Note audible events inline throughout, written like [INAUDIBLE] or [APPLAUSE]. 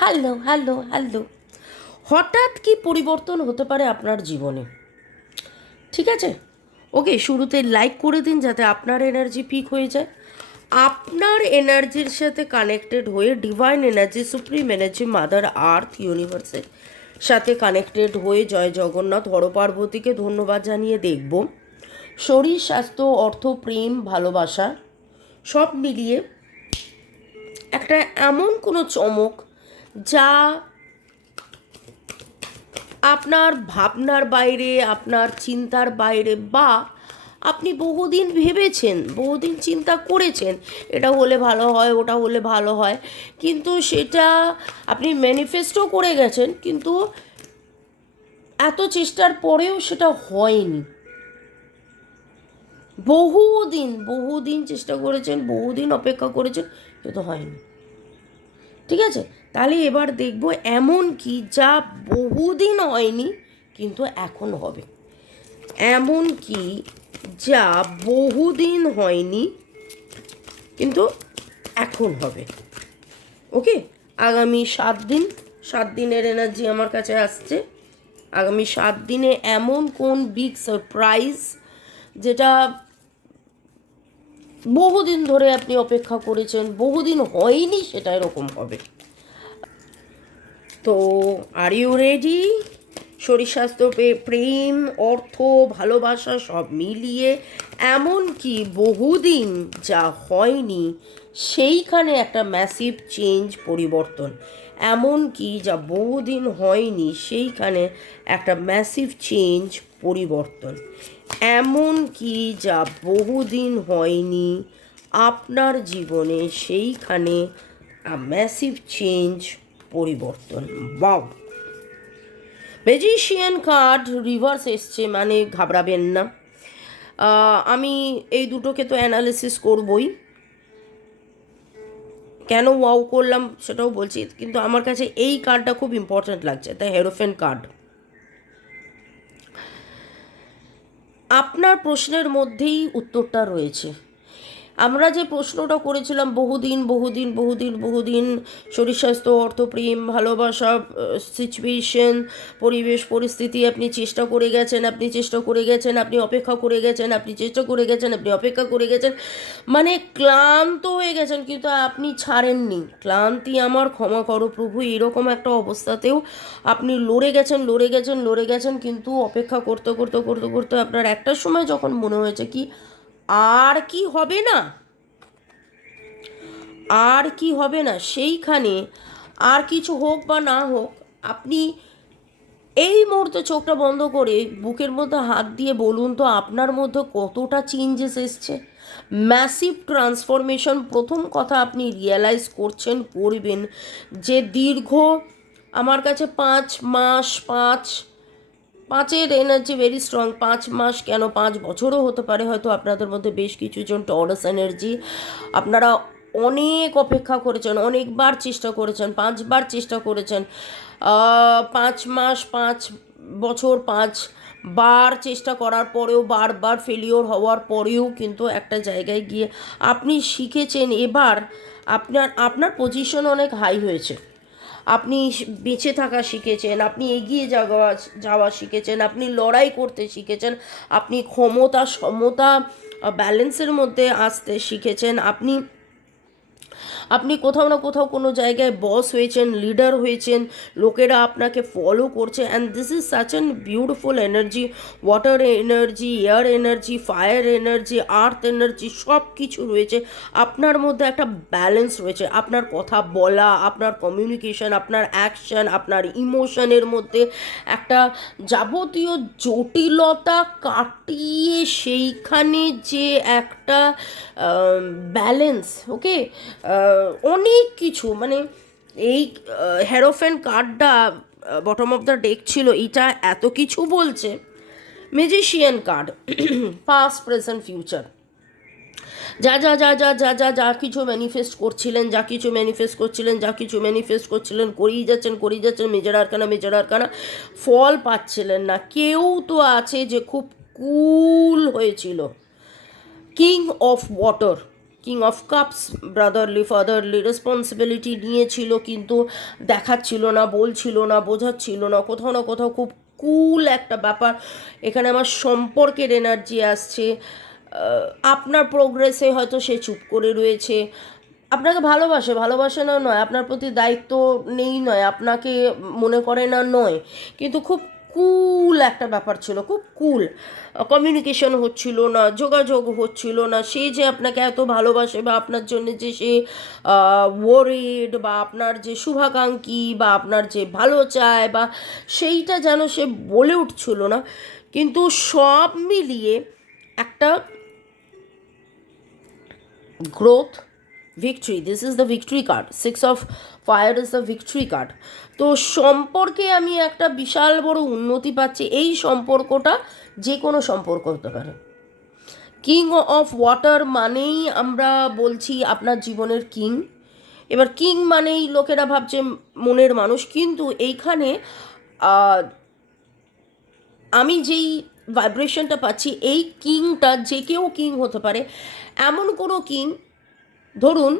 Hello hello hello. হঠাৎ কি পরিবর্তন হতে পারে আপনার জীবনে? ঠিক আছে? ওকে, শুরুতে লাইক করে দিন যাতে আপনার এনার্জি পিক হয়ে যায়। আপনার এনার্জির সাথে কানেক্টেড হয়ে divine energy supreme energy mother earth ইউনিভার্সের সাথে কানেক্টেড হয়ে জয় জগন্নাথ হরপার্বতীকে ধন্যবাদ জানিয়ে দেখব। শরীর, স্বাস্থ্য, অর্থ, প্রেম, ভালোবাসা সব মিলিয়ে একটা এমন কোনো চমক যা আপনার ভাবনার বাইরে, আপনার চিন্তার বাইরে বা আপনি বহুদিন ভেবেছেন, বহুদিন চিন্তা করেছেন, এটা হলে ভালো হয়, ওটা হলে ভালো হয়। কিন্তু সেটা আপনি ম্যানিফেস্টও করে গেছেন, কিন্তু এত চেষ্টার পরেও সেটা হয়নি। বহুদিন বহুদিন চেষ্টা করেছেন, বহুদিন অপেক্ষা করেছেন কিন্তু হয়নি। ঠিক আছে? তাহলে এবার দেখব এমন কি যা বহুদিন হয়নি, কিন্তু এখন হবে। এমন কি যা বহুদিন হয়নি, কিন্তু এখন হবে। ওকে? আগামী সাত দিন, সাত দিনের এনার্জি আমার কাছে আসছে। আগামী সাত দিনে এমন কোন বিগ সারপ্রাইজ যেটা বহুদিন ধরে আপনি অপেক্ষা করেছেন, বহুদিন হয়নি সেটা এরকম হবে। তো আর ইউ রেডি শরীর, স্বাস্থ্য প্রেম, অর্থ, ভালোবাসা সব মিলিয়ে এমন কি বহুদিন যা হয়নি, সেইখানে একটা ম্যাসিভ চেঞ্জ পরিবর্তন। এমন কি যা বহুদিন হয়নি, সেইখানে একটা ম্যাসিভ চেঞ্জ পরিবর্তন। এমন কি যা বহুদিন হয়নি আপনার জীবনে সেইখানে ম্যাসিভ চেঞ্জ পরিবর্তন। বাউ ম্যাজিশিয়ান কার্ড রিভার্স এসছে মানে ঘাবড়াবেন না। আমি এই দুটোকে তো অ্যানালিসিস করবই। কেন ওয়াও করলাম সেটাও বলছি, কিন্তু আমার কাছে এই কার্ডটা খুব ইম্পর্ট্যান্ট লাগছে দ্য হেরোফেন কার্ড আপনার প্রশ্নের মধ্যেই উত্তরটা রয়েছে। আমরা যে প্রশ্নটা করেছিলাম, বহুদিন বহুদিন বহুদিন বহুদিন শরীর স্বাস্থ্য অর্থপ্রেম ভালোবাসা সিচুয়েশন পরিবেশ, পরিস্থিতি, আপনি চেষ্টা করে গেছেন, আপনি চেষ্টা করে গেছেন, আপনি অপেক্ষা করে গেছেন, আপনি চেষ্টা করে গেছেন, আপনি অপেক্ষা করে গেছেন। মানে ক্লান্ত হয়ে গেছেন, কিন্তু আপনি ছাড়েননি। ক্লান্তি আমার, ক্ষমা করো প্রভু, এরকম একটা অবস্থাতেও আপনি লড়ে গেছেন লড়ে গেছেন লড়ে গেছেন, কিন্তু অপেক্ষা করতে করতে করতে করতে আপনার একটা সময় যখন মনে হয়েছে কি আর কি হবে না? আর কি হবে না? সেইখানে আর কিছু হোক বা না হোক, আপনি এই মুহূর্তে চোখটা বন্ধ করে বুকের মধ্যে হাত দিয়ে বলুন তো, আপনার মধ্যে কতটা চেঞ্জেস এসছে? ম্যাসিভ ট্রান্সফরমেশন প্রথম কথা আপনি রিয়েলাইজ করছেন, করবেন যে দীর্ঘ আমার কাছে পাঁচ মাস, পাঁচ পাঁচের এনার্জি ভেরি স্ট্রং পাঁচ মাস কেন? পাঁচ বছরও হতে পারে, হয়তো আপনাদের মধ্যে বেশ কিছুজন টরাস এনার্জি আপনারা অনেক অপেক্ষা করেছেন, অনেকবার চেষ্টা করেছেন, পাঁচবার চেষ্টা করেছেন। পাঁচ মাস, পাঁচ বছর পাঁচ বার চেষ্টা করার পরেও বারবার ফেলিওর হওয়ার পরেও কিন্তু একটা জায়গায় গিয়ে আপনি শিখেছেন। এবার আপনার আপনার পজিশন অনেক হাই হয়েছে। আপনি বেঁচে থাকা শিখেছেন, আপনি এগিয়ে যাওয়া যাওয়া শিখেছেন, আপনি লড়াই করতে শিখেছেন, আপনি ক্ষমতা, সমতা ব্যালেন্সের মধ্যে আসতে শিখেছেন, আপনি আপনি কোথাও না কোথাও কোনো জায়গায় বস হয়েছেন লিডার হয়েছেন, লোকেরা আপনাকে ফলো করছে and this is such an beautiful energy water energy air energy fire energy earth energy সব কিছু রয়েছে। আপনার মধ্যে একটা ব্যালেন্স রয়েছে। আপনার কথা বলা, আপনার কমিউনিকেশন আপনার অ্যাকশন আপনার ইমোশনের মধ্যে একটা যাবতীয় জটিলতা কাটিয়ে সেইখানে যে একটা ব্যালেন্স ওকে অনেক কিছু মানে এই হেরোফেন কার্ডটা বটম অফ দ্য ডেক ছিল, এটা এত কিছু বলছে। Magician card past present future যা যা যা যা যা যা যা কিছু ম্যানিফেস্ট করছিলেন, যা কিছু ম্যানিফেস্ট করছিলেন, যা কিছু ম্যানিফেস্ট করছিলেন, করেই যাচ্ছেন করেই যাচ্ছেন মেজর আরকানা মেজর আরকানা ফল পাচ্ছিলেন না। কেউ তো আছে যে খুব কুল হয়েছিল। King of water king of cups brotherly fatherly responsibility নিয়েছিল কিন্তু দেখাচ্ছিল না, বলছিল না, বোঝাচ্ছিল না, কোথাও না কোথাও খুব কুল একটা ব্যাপার। এখানে আমার সম্পর্কের এনার্জি আসছে। আপনার প্রোগ্রেসে হয়তো সে চুপ করে রয়েছে। আপনাকে ভালোবাসে ভালোবাসে না নয়, আপনার প্রতি দায়িত্ব নেই নয়, আপনাকে মনে করে না নয়। কিন্তু খুব কুল একটা ব্যাপার ছিল, খুব কুল। কমিউনিকেশন হচ্ছিল না, যোগাযোগ হচ্ছিল না, সে যে আপনাকে এত ভালোবাসে বা আপনার জন্য যে সে ওয়ারিড বা আপনার যে শুভাকাঙ্ক্ষী বা আপনার যে ভালো চায় বা সেইটা যেন সে বলে উঠছিল না। কিন্তু সব মিলিয়ে একটা growth victory. This is the victory card. Six of fire is the victory card. তো সম্পর্কে আমি একটা বিশাল বড় উন্নতি পাচ্ছি। এই সম্পর্কটা যে কোনো সম্পর্ক হতে পারে। কিং অফ ওয়াটার মানেই আমরা বলছি আপনার জীবনের কিং এবার কিং মানেই লোকেরা ভাবছে মনের মানুষ। কিন্তু এইখানে আমি যেই ভাইব্রেশনটা পাচ্ছি, এই কিংটা যে কেউ কিং হতে পারে। এমন কোনো কিং ধরুন,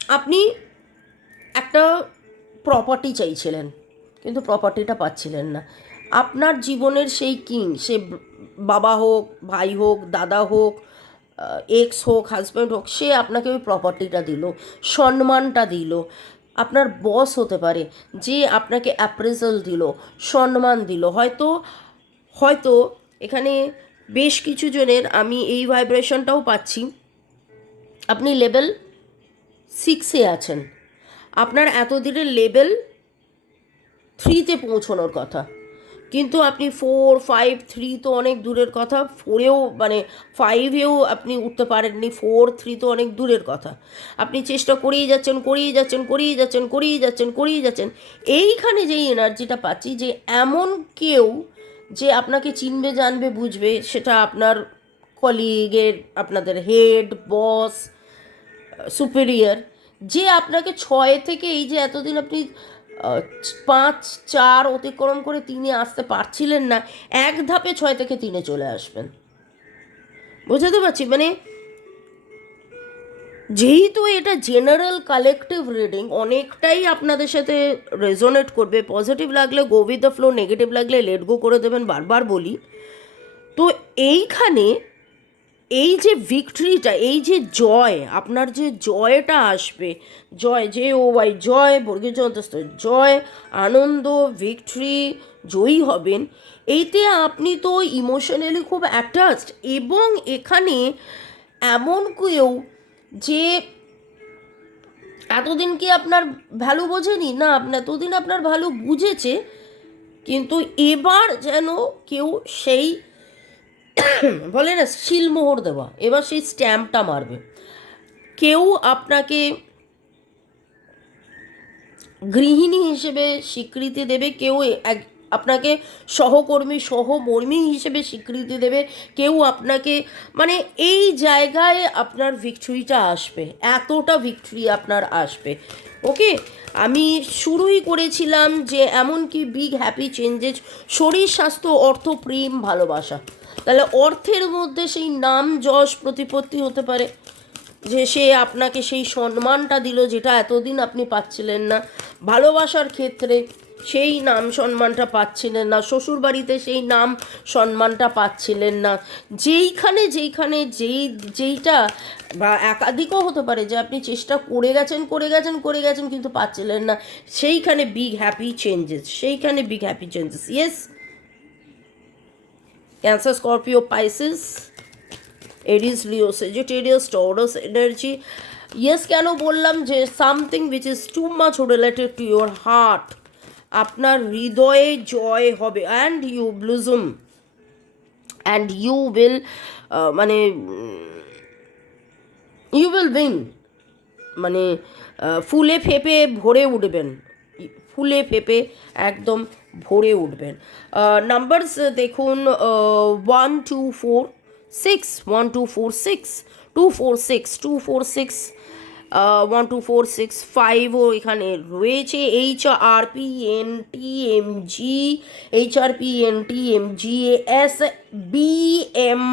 আপনি একটা প্রপার্টি চাইছিলেন, কিন্তু প্রপার্টিটা পাচ্ছিলেন না। আপনার জীবনের সেই কিং সে বাবা হোক, ভাই হোক, দাদা হোক এক্স হোক হাজব্যান্ড হোক, সে আপনাকে ওই প্রপার্টিটা দিল, সম্মানটা দিল। আপনার বস হতে পারে, যে আপনাকে অ্যাপ্রেজাল দিল, সম্মান দিল। হয়তো হয়তো এখানে বেশ কিছু জনের আমি এই ভাইব্রেশনটাও পাচ্ছি। আপনি লেভেল সিক্সে আছেন। আপনার এতদিনের লেভেল থ্রিতে পৌঁছানোর কথা। কিন্তু আপনি ফোর ফাইভ থ্রি তো অনেক দূরের কথা। ফোরেও মানে ফাইভেও আপনি উঠতে পারেননি। ফোর থ্রি তো অনেক দূরের কথা। আপনি চেষ্টা করেই যাচ্ছেন করেই যাচ্ছেন করেই যাচ্ছেন করেই যাচ্ছেন করেই যাচ্ছেন। এইখানে যেই এনার্জিটা পাচ্ছি যে এমন কেউ যে আপনাকে চিনবে, জানবে, বুঝবে, সেটা আপনার কলিগের আপনাদের হেড বস সুপেরিয়র যে আপনাকে ছয় থেকে এই যে এতদিন আপনি পাঁচ, চার অতিক্রম করে তিনে আসতে পারছিলেন না, এক ধাপে ছয় থেকে তিনে চলে আসবেন। বোঝাতে পারছি? মানে যেহেতু এটা জেনারেল কালেকটিভ রিডিং অনেকটাই আপনাদের সাথে রেজোনেট করবে পজিটিভ লাগলে go with the flow negative লাগলে লেট গো করে দেবেন, বারবার বলি। তো এইখানে এই যে ভিক্টরিটা এই যে জয়, আপনার যে জয়টা আসবে, জয় যে ও ওয়াই জয়, বর্গীয় জন্তস্থ জয়, আনন্দ ভিক্টরি জয়ী হবেন। এইতে আপনি তো ইমোশনালি খুব অ্যাটাচড এবং এখানে এমন কেউ যে এতদিন কি আপনার ভ্যালু বোঝেনি? না আপনার এতদিন আপনার ভ্যালু বুঝেছে, কিন্তু এবার যেন কেউ সেই [COUGHS] বলে না শিলমোহর দেওয়া। এবার সেই স্ট্যাম্পটা মারবে। কেউ আপনাকে গৃহিণী হিসেবে স্বীকৃতি দেবে, কেউ এক- আপনাকে সহকর্মী, সহমর্মী হিসেবে স্বীকৃতি দেবে, কেউ আপনাকে মানে এই জায়গায় আপনার ভিক্টরিটা আসবে, এতটা ভিক্টরি আপনার আসবে। ওকে? আমি শুরুই করেছিলাম যে এমনকি বিগ হ্যাপি চেঞ্জেস শরীর, স্বাস্থ্য, অর্থ, প্রেম, ভালোবাসা। তাহলে অর্থের মধ্যে সেই নাম যশ প্রতিপত্তি হতে পারে। যে সে আপনাকে সেই সম্মানটা দিল যেটা এতদিন আপনি পাচ্ছিলেন না। ভালোবাসার ক্ষেত্রে সেই নাম সম্মানটা পাচ্ছিলেন না। শ্বশুরবাড়িতে সেই নাম সম্মানটা পাচ্ছিলেন না। যেইখানে যেইখানে যেই, যেইটা বা একাধিকও হতে পারে যে আপনি চেষ্টা করে গেছেন করে গেছেন করে গেছেন কিন্তু পাচ্ছিলেন না। সেইখানে বিগ হ্যাপি চেঞ্জেস সেইখানে big happy changes yes Cancer Scorpio Pisces Aries Leo Sagittarius Taurus energy yes কেন বললাম যে something which is too much related to your heart আপনার হৃদয়ে জয় হবে and you bloom and you will মানে you will win মানে ফুলে ফেপে ভরে উঠবেন, ফুলে ফেপে একদম ভরে উঠবেন। নাম্বারস দেখুন one two four six one two four six two four six two four six one two four six ফাইভও এখানে রয়েছে। H R P N T M G H R P N T M G S B M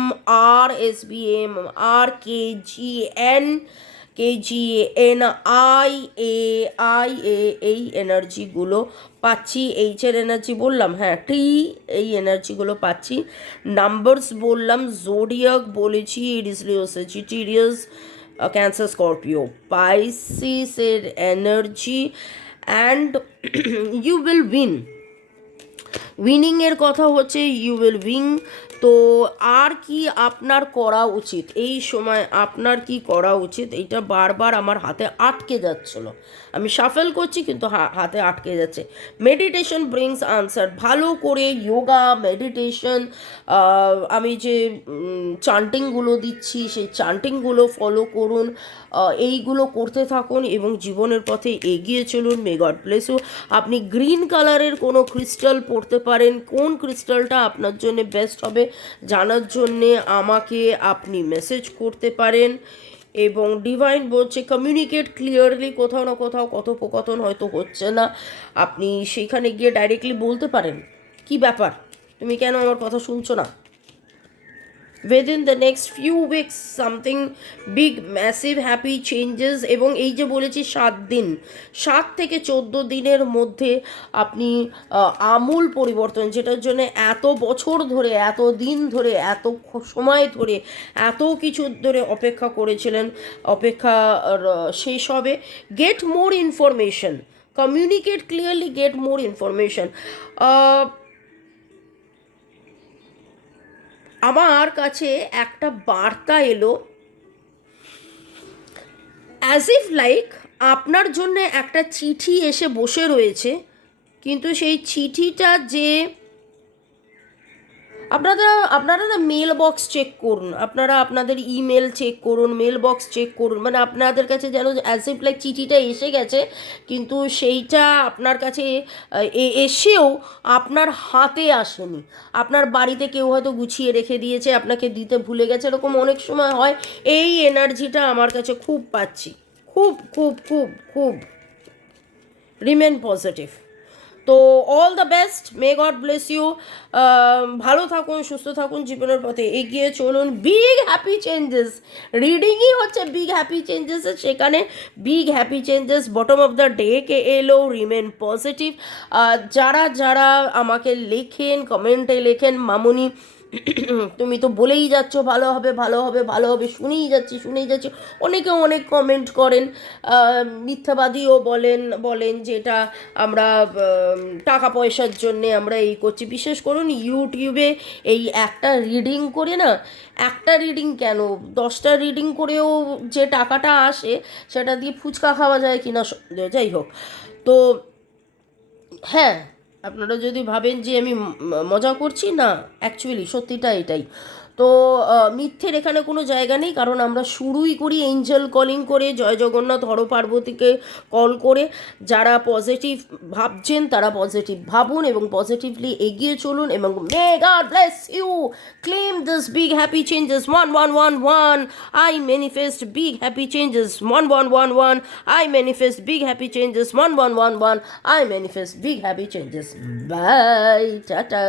R S B M R K G N K N I A I A এই এনার্জিগুলো পাচ্ছি এইচের energy বললাম হ্যাঁ টি এই এনার্জিগুলো পাচ্ছি। Numbers বললাম zodiac বলেছি it is Leo Sagittarius Cancer Scorpio পাইসিসের energy and you will win উইনিংয়ের কথা হচ্ছে ইউ উইল উইন তো আর কি আপনার করা উচিত? এই সময় আপনার কি করা উচিত? এইটা বারবার আমার হাতে আটকে যাচ্ছিল। আমি সাফেল করছি কিন্তু হাতে আটকে যাচ্ছে। মেডিটেশন ব্রিংস আনসার ভালো করে যোগা মেডিটেশন আমি যে চান্টিংগুলো দিচ্ছি, সেই চান্টিংগুলো ফলো করুন। এইগুলো করতে থাকুন এবং জীবনের পথে এগিয়ে চলুন। মে গড ইউ আপনি গ্রিন কালারের কোনো ক্রিস্টাল পড়তে পারেন। কোন ক্রিস্টালটা আপনার জন্য বেস্ট হবে? জানার জন্যে আমাকে আপনি মেসেজ করতে পারেন এবং ডিভাইন বলছে কমিউনিকেট ক্লিয়ারলি কোথাও না কোথাও কথোপকথন হয়তো হচ্ছে না। আপনি সেখানে গিয়ে ডাইরেক্টলি বলতে পারেন। কি ব্যাপার? তুমি কেন আমার কথা শুনছো না? Within the next few weeks, something big, massive, happy changes এবং এই যে বলেছি সাত দিন। সাত থেকে চোদ্দ দিনের মধ্যে আপনি আমূল পরিবর্তন, যেটার জন্য এত বছর ধরে, এত দিন ধরে, এত সময় ধরে, এত কিছু ধরে অপেক্ষা করেছিলেন, অপেক্ষা শেষ হবে। Get more information communicate clearly get more information আমার কাছে একটা বার্তা এলো। অ্যাজ ইফ লাইক আপনার জন্য একটা চিঠি এসে বসে রয়েছে, কিন্তু সেই চিঠিটা যে আপনারা আপনারা না মেল বক্স চেক করুন। আপনারা আপনাদের ইমেল চেক করুন মেল বক্স চেক করুন। মানে আপনাদের কাছে যেন অ্যাজ ইফ লাইক চিঠিটা এসে গেছে, কিন্তু সেইটা আপনার কাছে এসেও আপনার হাতে আসেনি। আপনার বাড়িতে কেউ হয়তো গুছিয়ে রেখে দিয়েছে, আপনাকে দিতে ভুলে গেছে, এরকম অনেক সময় হয়। এই এনার্জিটা আমার কাছে খুব পাচ্ছি। খুব খুব খুব খুব। রিমেন পজিটিভ তো all the best may God bless you ভালো থাকুন, সুস্থ থাকুন, জীবনের পথে এগিয়ে চলুন। বিগ হ্যাপি চেঞ্জেস রিডিংই হচ্ছে বিগ হ্যাপি চেঞ্জেস সেখানে big happy changes bottom of the day কে এলো রিমেন পজিটিভ যারা যারা আমাকে লেখেন কমেন্টে লেখেন, মামুনি তুমি তো বলেই যাচ্ছ, ভালো হবে ভালো হবে ভালো হবে, শুনেই যাচ্ছি শুনেই যাচ্ছি। অনেকে অনেক কমেন্ট করেন মিথ্যাবাদীও বলেন বলেন যেটা আমরা টাকা পয়সার জন্যে আমরা এই করছি। বিশেষ করুন ইউটিউবে এই একটা রিডিং করে না, একটা রিডিং কেন? দশটা রিডিং করেও যে টাকাটা আসে, সেটা দিয়ে ফুচকা খাওয়া যায় কিনা যাই হোক। তো হ্যাঁ আপনারা যদি ভাবেন যে আমি মজা করছি না অ্যাকচুয়ালি সত্যিটা এটাই। তো মিথ্যের এখানে কোনো জায়গা নেই, কারণ আমরা শুরুই করি এঞ্জেল কলিং করে, জয় জগন্নাথ, হর পার্বতীকে কল করে। যারা পজিটিভ ভাবছেন, তারা পজিটিভ ভাবুন এবং পজিটিভলি এগিয়ে চলুন এবং may God bless you claim this big happy changes one one one one I manifest big happy changes one one one one I manifest big happy changes one one one one I manifest big happy changes bye tata